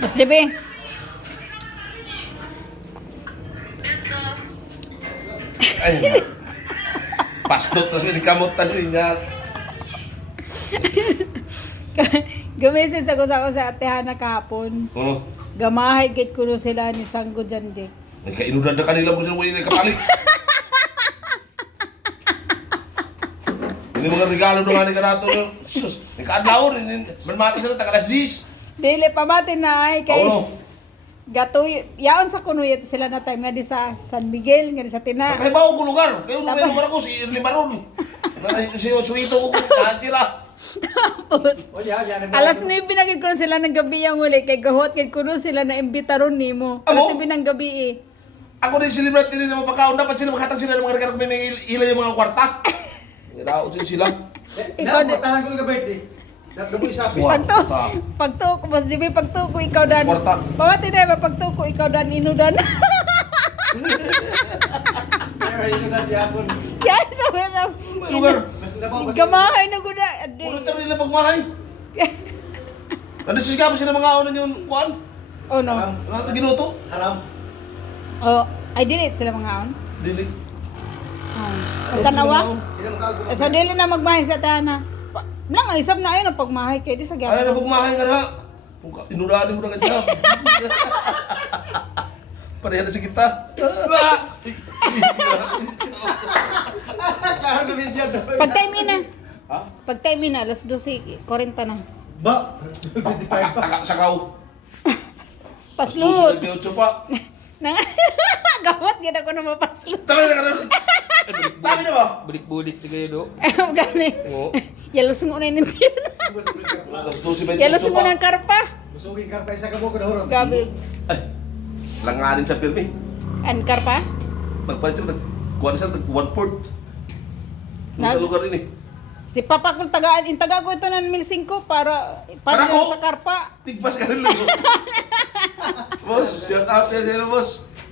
Mas Jebe. Ay, pastot na siya, kamot na rin niya. Gumisis ako sa atehana kahapon. Oo. Gamahay git kuno sila ni Sanggo Jande. Ay, kainudan na kanila mo siya mo yung kapalit. Hindi mga regalo doon nga nato nyo. Sus, nagkaadlaw rin. Manmati sila, tagalas 10. Dili pamati na ay kay Oo. gatoy yaon sa kuno ito sila na time nga di sa San Miguel nga di sa Tina. Nakahibaw ko lugar. Kayo nung may lugar ako, si Irly Maron. Si Suito ko kung nakatira. Tapos alas 9 binagid ko sila ng gabi yung uli kay gahot kay kuno sila na imbitaron nimo. Alas Amo? 9 ng gabi eh. Ako rin celebrate din na mapakaon. Dapat sila makatag sila ng mga regalo kung may ilay yung mga kwarta. Niraot din sila. Ikaw din. Tahan ko yung birthday. Nagdaboy sabi. Pagto ko mas Jebe pagto ko ikaw dan. Kwarta. Pamati na ba pagto ko ikaw dan inudan. Pero yun na diapon. Yan sabi sa May lugar. Mas nabaw pa gamahay na guda. Ulit na rin nila pagmahay. Nandisigapan sila mga aunan yung kuwan. Oh no. Ano ito ginuto? Haram. Oh, ay dili sila mga on. Dili. Pagkanawa? Hindi na makagawa. So dili na magmahay sa tana. Nang isap na ayun ang pagmahay kay di sa Ay, na gyapon. pagmahay nga na. Inurali mo na nga siya. Pareha na si kita. Klaro sa video daw. Pag time na. Ha? Pag time na alas 12:40 na. Ba? 25 pa. Sakaw. Paslot. 28 pa. Nang gawat gid ako na mapaslot. Tama na ka na. Tama na ba? Bulik-bulik sa kayo do. Gani. Oo. Yalos mo na nintiyan. Yalos mo ng karpa. Busugin ka pa isa ka mo ko na hurong. Gabi. Ay, langanin sa pirmi. An karpa? Nagpansin mo, kuha na siya, one-fourth. Na- Lugar rin eh. Si Papa kung tagaan, intaga ko ito ng 1,500 para Para para ko? sa karpa. Tigpas ka rin lugo. Boss, shout out yan sa'yo, boss.